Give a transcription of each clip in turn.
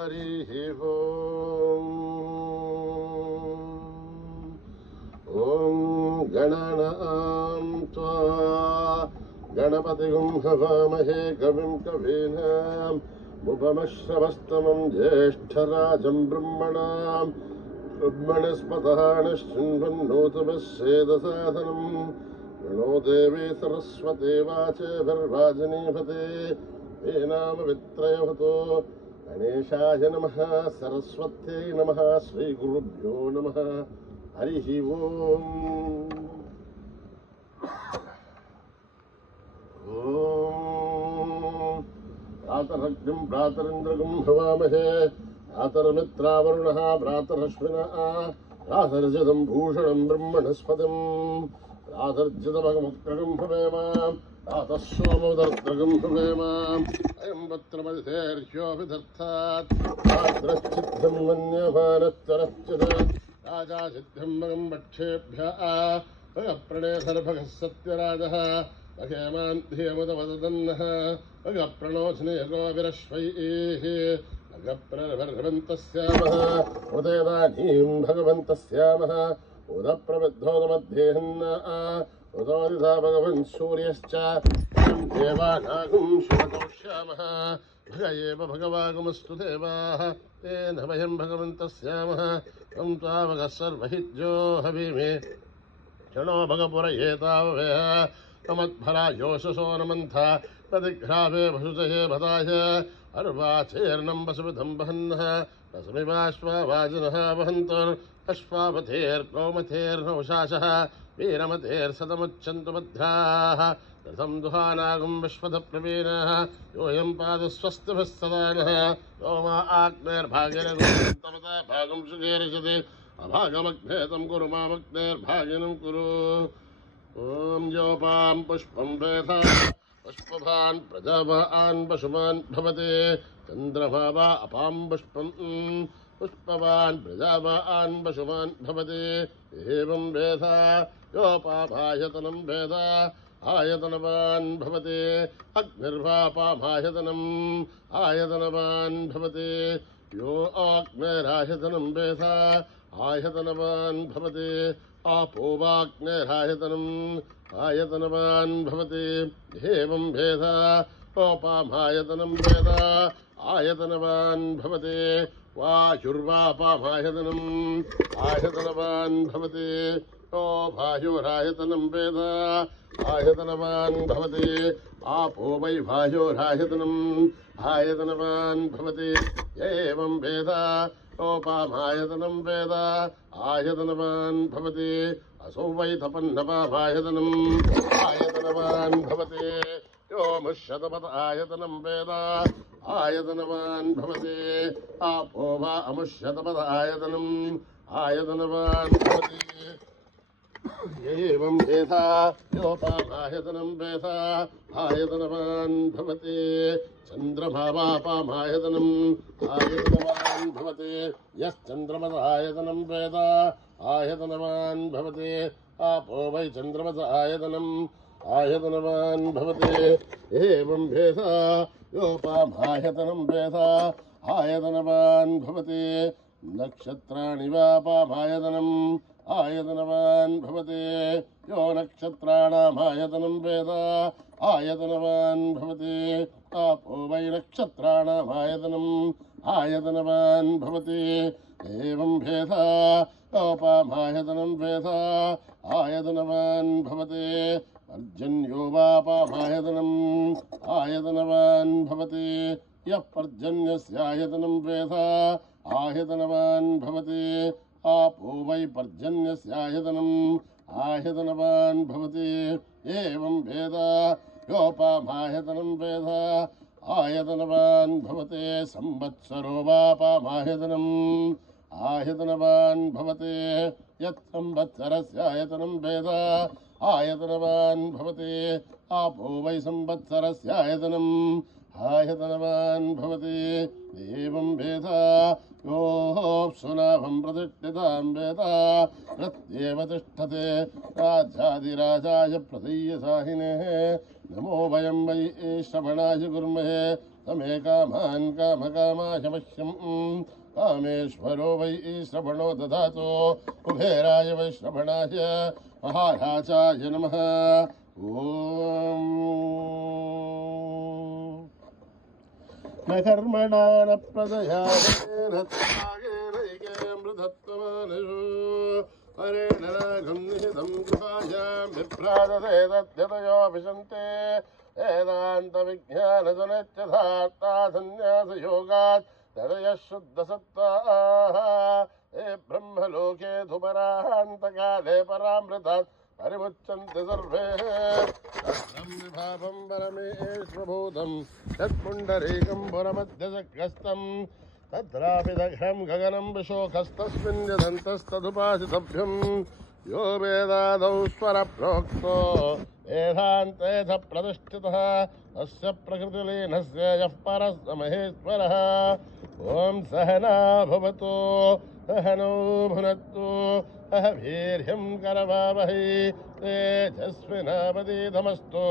हरिः ओम्। ॐ गणानां त्वा गणपतिं हवामहे कविं कवीनाम् उपमश्रवस्तमं ज्येष्ठराजं ब्रह्मणस्पतः निःशृण्वन्नोतमस्येदसाधनम् गणो देवी सरस्वती वाचेभिर्वाजिनीपते वेनामवित्रयवतो गणेशाय नमः सरस्वत्यै नमः श्रीगुरुभ्यो नमः हरिः ओम्। प्रातरग्निं प्रातरिन्द्रगं हवामहे प्रातरमित्रावरुणः प्रातरश्विनः प्रातर्जितं भूषणं ब्रह्मणस्पतिं प्रातर्जितमगमुत्क्रगं भवेम प्रातः सोमोदर्त्रगं भवेम अयं पत्रमधिधैर्योऽभिधत्तात् प्रातरश्चिद्धं मन्यमानश्चरश्चित् राजा सिद्धं मगं वक्षेभ्यः प्रणेधर्भगः सत्यराजः अहेमान्धियमुदवदन्नः अगप्रणोस्नेहो विरश्वैः अगप्रभर्भवन्तस्यामः उदयदानीं भगवन्तस्यामः उदप्रविद्धोदमध्येहन्नः उदोदिता भगवन् सूर्यश्च देवानागुं शुभतोष्यामः भग एव भगवागमस्तु देवाः तेन वयं भगवन्तस्यामः त्वं त्वावगः सर्वहिज्यो हविमे क्षणो भगपुरयेताववेह तमत्फला योषसो नमन्थ प्रतिघ्रावे वसुतये भदाय अर्वाचेर्नं वसुविधं वहन्नः रसमिवाश्वावाजिनः वहन्तुर्अश्वापथेर्गौमथेर्नौशासः वीरमथेर्सतमुच्चन्तु भद्राः रथं दुहानागं विश्वतप्रवीणः योऽयं पादस्वस्तिभिः सदा नः यो मा आग्नेर्भागिनगुरुतमता भागं सुगेरिषति अभागमग्नेतं कुरु मामग्नेर्भागिनं कुरु। ॐ योपां पुष्पं वेधा पुष्पभान् प्रजावान् पशुमान् भवते चन्द्रमा वा अपां पुष्पं पुष्पवान् प्रजावान् पशुमान् भवते एवं वेधा योपाभायतनं वेदा आयतनवान् भवते अग्निर्वापामायतनम् आयतनवान् भवते यो अग्निरायतनं वेधा आयतनवान् भवते आपो वाग्निरायतनम् आयतनवान् भवते एवं वेदा ओपामायतनं वेदा आयतनवान् भवते वायुर्वापामायतनम् आयतनवान् भवते ओ वायुरायतनं वेदा आयतनवान् भवते आपो वै वायुरायतनम् आयतनवान् भवते एवं वेदा ओपामायतनं वेदा आयतनवान् भवते असौ वै तपन्नपामायतनम् आयतनवान् भवते यो मुष्यतपत आयतनं वेदा आयतनवान् भवते आपो वा अमुष्यतपत आयतनम् आयतनवान् भवते एवं वेधा योपामायतनं वेधा आयतनवान् भवते चन्द्रमा वापामायतनम् आयतनवान् भवते यश्चन्द्रमस आयतनं वेदा आयतनवान् भवते आपो वै चन्द्रमस आयतनम् आयतनवान् भवते एवं वेधा योपामायतनं वेधा आयतनवान् भवते नक्षत्राणि वापामायतनम् आयतनवान् भवते यो नक्षत्राणामायतनं वेदा आयतनवान् भवते आपो वै नक्षत्राणामायतनम् आयतनवान् भवते एवं भेदा योपामायतनं वेदा आयतनवान् भवते पर्जन्यो वापामायतनम् आयतनवान् भवते यः पर्जन्यस्यायतनं वेदा आयतनवान् भवते आपो वै पर्जन्यस्यायतनम् आयतनवान् भवते एवं वेदा योपामायतनं वेदा आयतनवान् भवते संवत्सरो वापामायतनम् आयतनवान् भवते यत् संवत्सरस्यायतनं वेदा आयतनवान् भवते आपो वै संवत्सरस्यायतनम् आयतनवान् भवते एवं वेदा योऽप्सुनाभं प्रतिष्ठितां वेदा प्रत्येव तिष्ठते राजाधिराजाय प्रदीयसाहिनेः नमो वयं वै श्रवणाय कुर्महे तमे कामान् कामकामाय मह्यं कामेश्वरो वै श्रवणो ददातु कुबेराय वै श्रवणाय महाराजाय नमः ॐ न कर्मणा न प्रजया मृधत्वमानशो हरेण राघं निहितं गृहायां विभ्राजते तद्यतयो विशन्ते वेदान्तविज्ञानजनित्यथार्था सन्न्यासयोगात् तदयः शुद्धसत्त्वाः हे ब्रह्मलोके धुपरान्तकाले परामृतात् परिमुच्यन्ते सर्वे ब्रह्मभावं परमेश्वरभूतं तत्पुण्डरीकं पुरमध्यजग्रस्तं तत्रापि दघ्रं गगनं विशोकस्तस्मिन् यदन्तस्तदुपासितभ्यं यो वेदादौ स्वरप्रोक्तो वेदान्ते च प्रतिष्ठितः तस्य प्रकृतिलीनस्य यः परः स महेश्वरः ॐ सहना भवतु सहनौ भुनक्तु सह वीर्यं करवावहै तेजस्विनावधीतमस्तु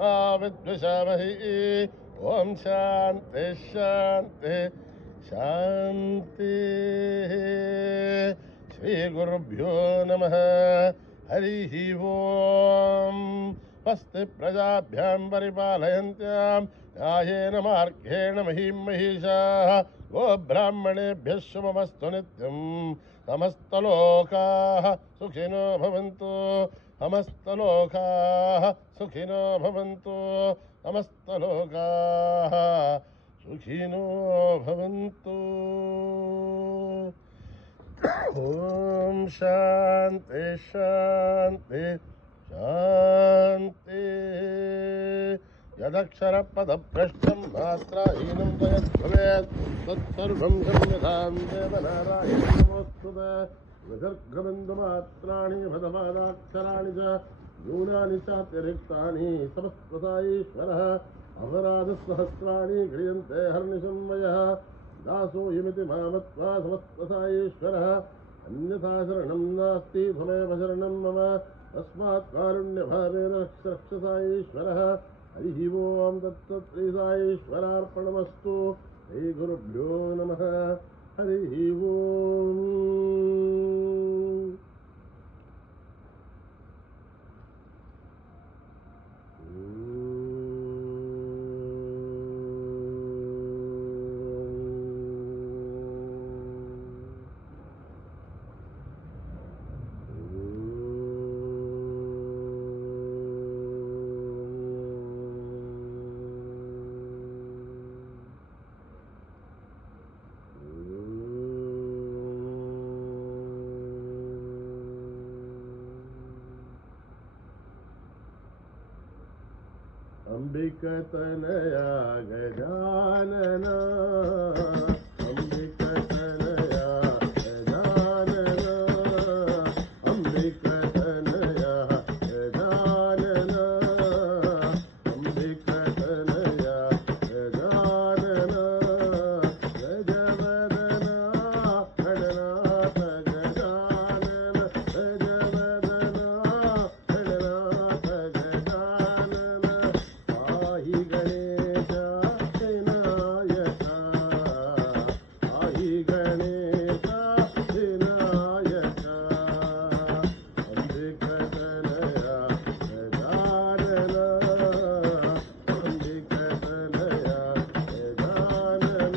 मा विद्विषावहै ॐ शान्ति शान्ति शान्ति श्रीगुरुभ्यो नमः हरिः ॐ स्वस्ति प्रजाभ्यां परिपालयन्त्यां न्यायेन मार्गेण महीं महिषाः गोब्राह्मणेभ्यः शुभमस्तु नित्यं समस्तलोकाः सुखिनो भवन्तु समस्तलोकाः सुखिनो भवन्तु समस्तलोकाः सुखिनो भवन्तु ॐ शान्ति शान्ति शान्ति यदक्षरपदभ्रष्टं मात्राहीनं यद्भवेत् तत्सर्वं क्षम्यतां देवनारायण नमोऽस्तुते विसर्गबिन्दुमात्राणि पदपादाक्षराणि च न्यूनानि चातिरिक्तानि समस्तसाईश्वरः अपराधसहस्राणि क्रियन्ते हर्निशन्मयः दासोऽयमिति मामत्वा समस्तसाईश्वरः अन्यथा शरणं नास्ति त्वमेव शरणं मम तस्मात् कारुण्यभावेन रक्षसाईश्वरः हरिः ॐ तत्सत् श्रीसाईश्वरार्पणमस्तु श्रीगुरुभ्यो नमः हरिः ॐ अंबिकतनया गजानना अंबिकतनया गजानना अंबिकतनया गजानना अंबिकतनया गजानना गजवदना गणनाथ गजानन गजवदना गणनाथ गजानन पाहि गणेश विनायक पाहि गणेश विनायक अंबिकतनया गजानन अंबिकतनया गजानन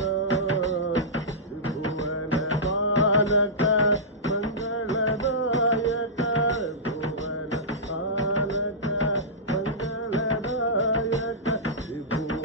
त्रिभुवन पालक मंगलदायक भुवन पालक मंगलदायक त्रिभुवन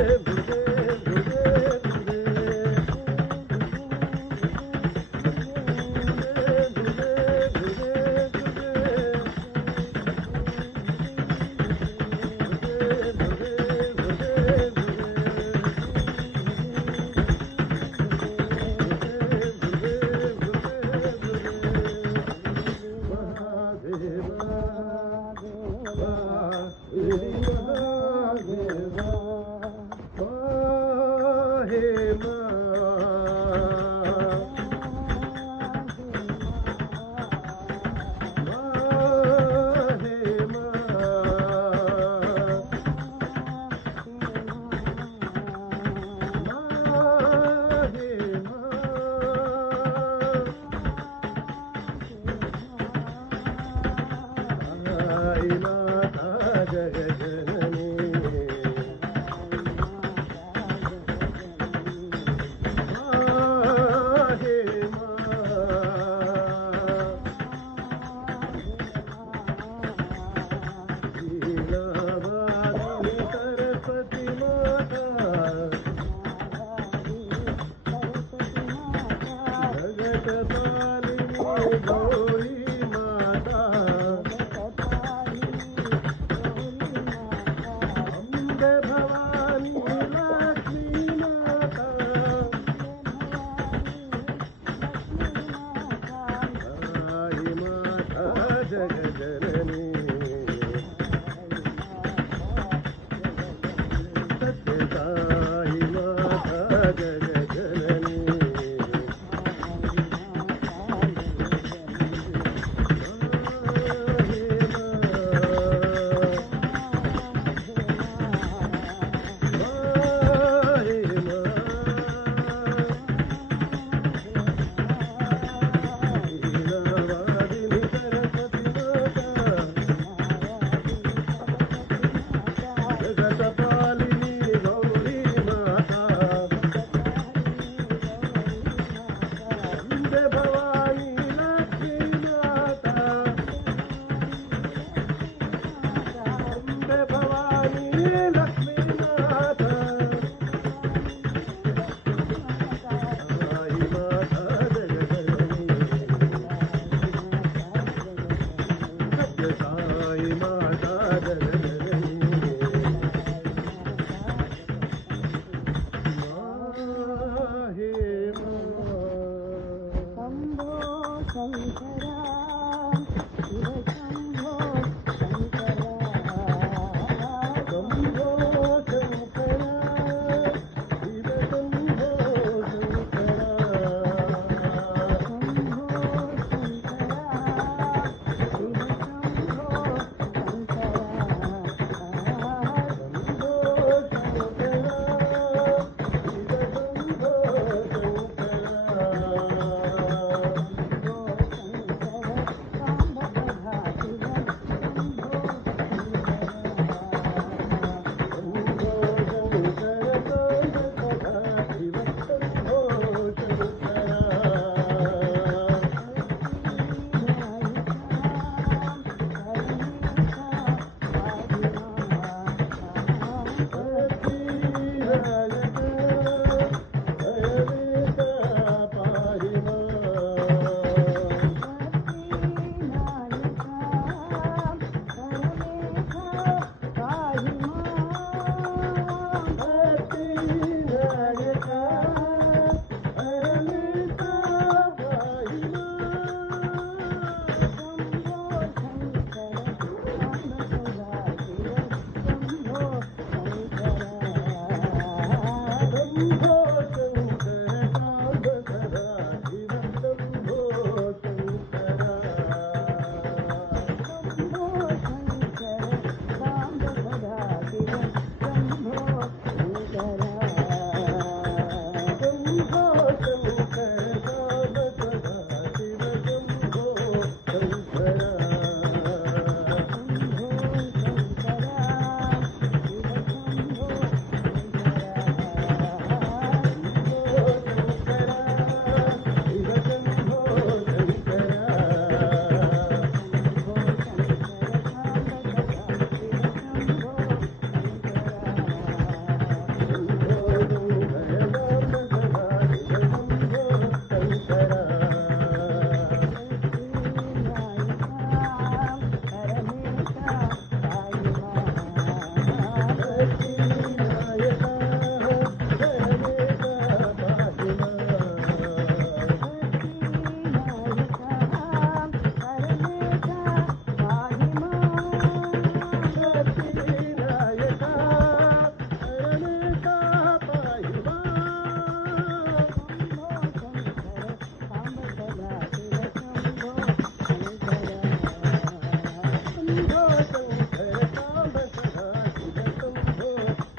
Mahadeva,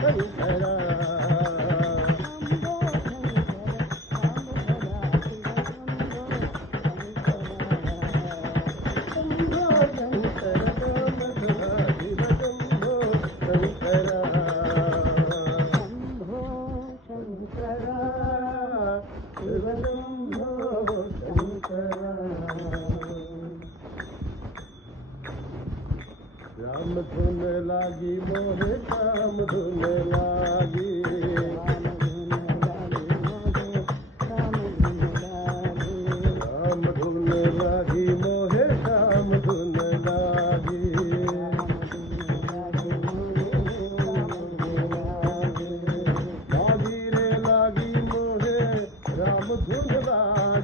शंकरा राम धुन लागी मोहे श्याम धुन लागी राम धुन लागी मोहे श्याम धुन लागी लागी रे लागी मोहे राम धुन लागी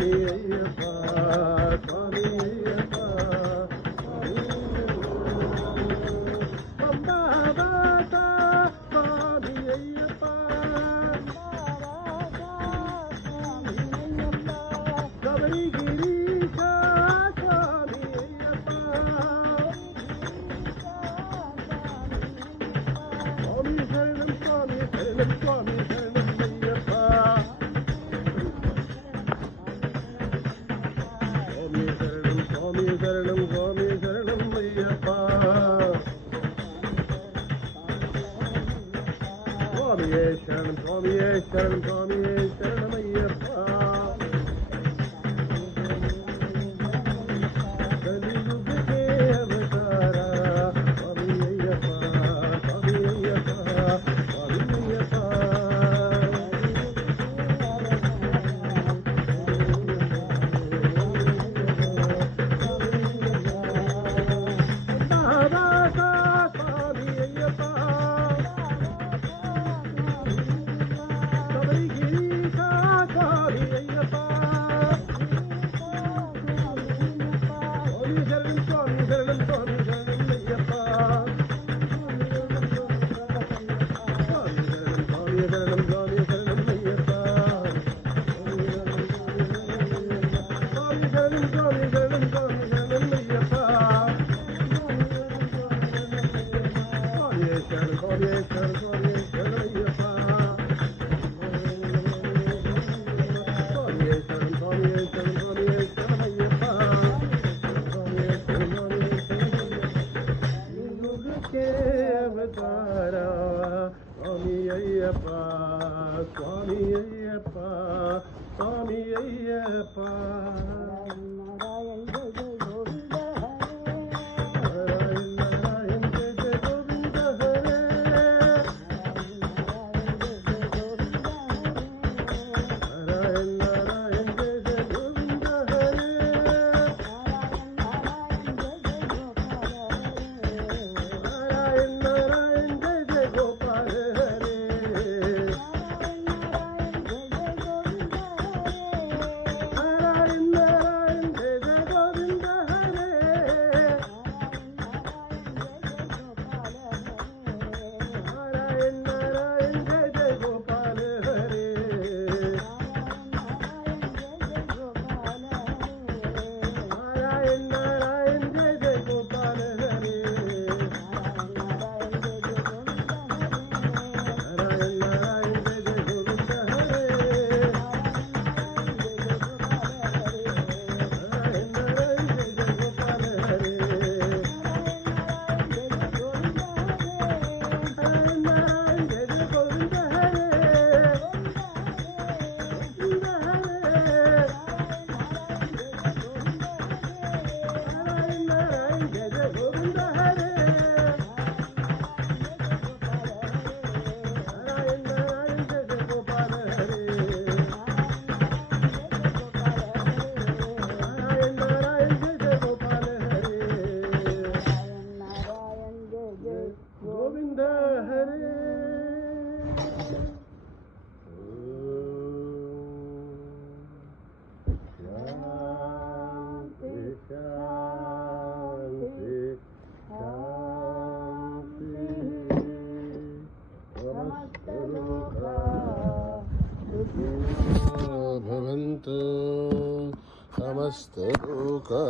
స్వామి అయ్యప్ప స్వామి అయ్యప్ప పంబాబాట స్వామి అయ్యప్ప శబరి గిరీశ స్వామి అయ్యప్ప స్వామి శరణం స్వామి శరణం స్వామి శరణం అయ్యప్ప స్వామి శరణం స్వామి శరణం స్వామి శరణం అయ్యప్ప స్వామియే శరణం స్వామియే శరణం స్వామియే శరణం అయ్యప్ప కలియుగకే అవతార స్వామి అయ్యప్ప స్వామి అయ్యప్ప స్వామి అయ్యప్ప బాబాక స్వామి అయ్యప్ప శబరి గిరీశ స్వామి అయ్యప్ప స్వామి శరణం స్వామి శరణం స్వామి శరణం అయ్యప్ప స్వామి శరణం స్వామి శరణం స్వామి శరణం అయ్యప్ప స్వామి శరణం స్వామి శరణం స్వామి శరణం అయ్యప్ప స్వామి శరణం స్వామి శరణం స్వామి శరణం అయ్యప్ప స్వామి శరణం స్వామి శరణం స్వామి శరణం అయ్యప్ప స్వామి శరణం స్వామి యుగకే అవతార స్వామి అయ్యప్ప స్వామి అయ్యప్ప స్వామి అయ్యప్ప నారాయణ నారాయణ జయ జయ గోవింద హరే నారాయణ నారాయణ జయ జయ గోవింద హరే నారాయణ నారాయణ జయ జయ గోపాల హరే నారాయణ నారాయణ జయ జయ గోవింద హరే నారాయణ నారాయణ జయ జయ గోపాల హరే నారాయణ నారాయణ జయ జయ గోపాల హరే నారాయణ నారాయణ జయ జయ గోవింద హరే నారాయణ నారాయణ జయ జయ గోపాల హరే నారాయణ నారాయణ జయ జయ గోవింద హరే గోవింద హరే నారాయణ నారాయణ జయ జయ గోవింద హరే నారాయణ నారాయణ జయ జయ గోపాల హరే నారాయణ నారాయణ జయ జయ గోపాల హరే గోవింద హరే శాంతి శాంతి శాంతి సమస్తలోకా భవంతు సమస్తలోకా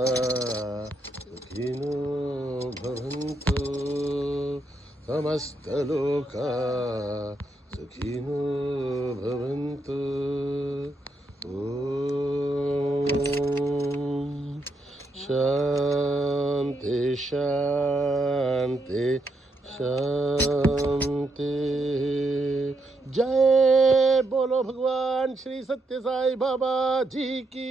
సుఖినో భవంతు సమస్తలోకా సుఖినో భవంతు ఓం శాంతి శాంతి शांति। जय बोलो भगवान श्री सत्य साई बाबा जी की।